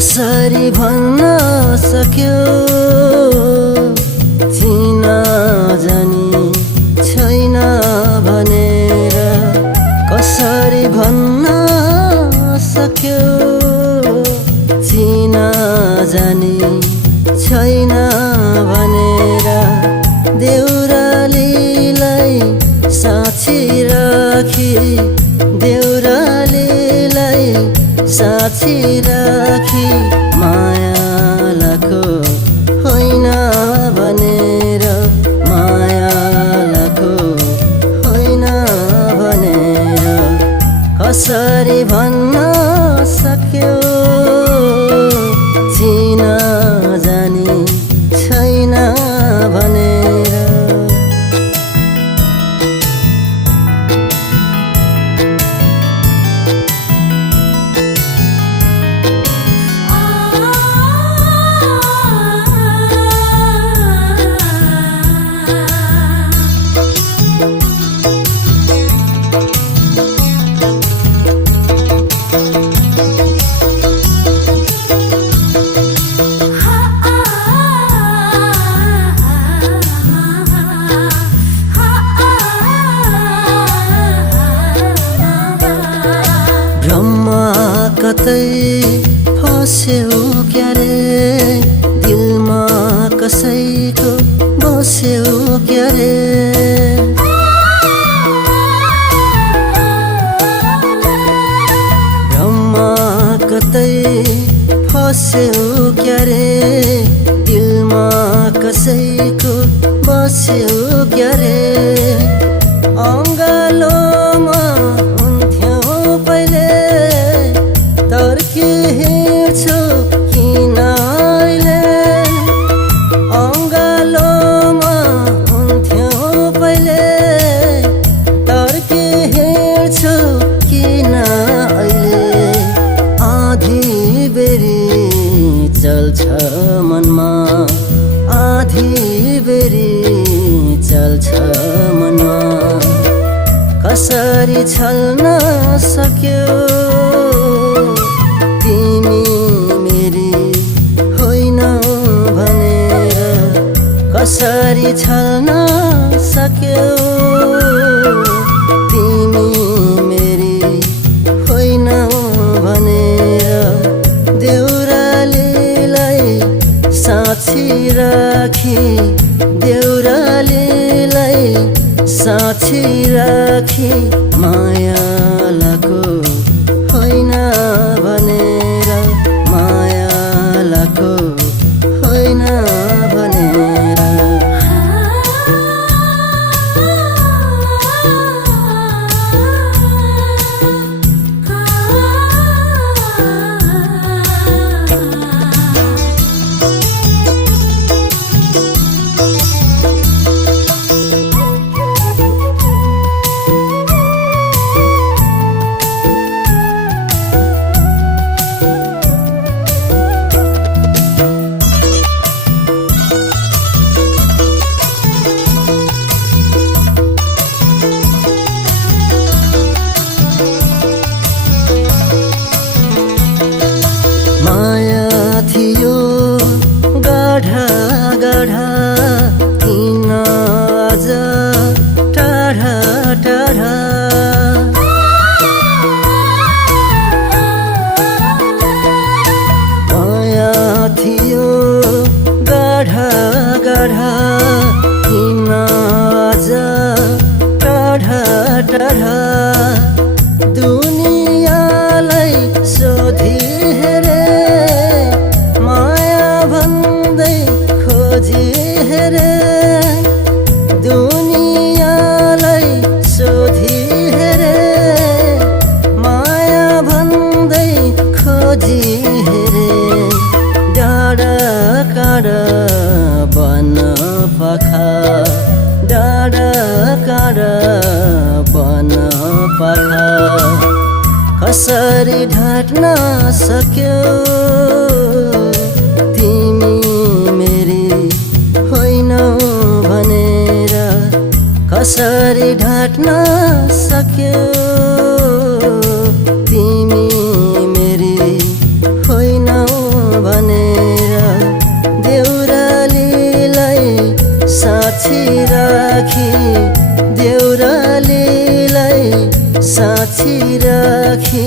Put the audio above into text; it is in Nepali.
कसरी भन्न सक्यो चिन जानी छैन भनेर कसरी भन्न सक्यो चिन जानी छैन भनेर देउरालीलाई साक्षी राखी देउरालीलाई साक्षी राखी माया लाखो होइन भनेर माया लाखो होइन भनेर कसरी भन्न सक्यो चिन जानी छैन भनेर कतै फस्यो क्यारे दिलमा कसैको बस्यो क्यारे ब्रह्मा कतै फस्यो क्यारे दिलमा कसैको बस्यो क्यारे अङ्गालोमा हुन्थ्यो पहिले तर्की हिँड्छु किन अहिले अङ्गालोमा हुन्थ्यो पहिले तर्की हिँड्छु किन अहिले आधी बेरी चल्छ मनमा आधी बेरी चल्छ मनमा कसरी छल्न सक्यो तिमी मेरी होइनौ भनेर कसरी छल्न सक्यो तिमी मेरी होइनौ भनेर देउरालीलाई साक्षी राखी देउरालीलाई साक्षी राखी माया लाको होइन भनेर माया लाको होइन भनेर गाढा गाढा किन आज टाढा टाढा माया थियो गाढा गाढा किन आज टाढा टाढा दुनियाँलाई सोधी हेरे खोजी हेरे दुनियाँलाई सोधी हेरे माया भन्दै खोजी हेरे डाँडा काँडा बन पाखा डाँडा काँडा बन पाखा कसरी ढाट्न सक्यो तिमी मेरी होइनौ भनेर कसरी ढाट्न सक्यो तिमी मेरी होइनौ राखी देउरालीलाई साथी राखी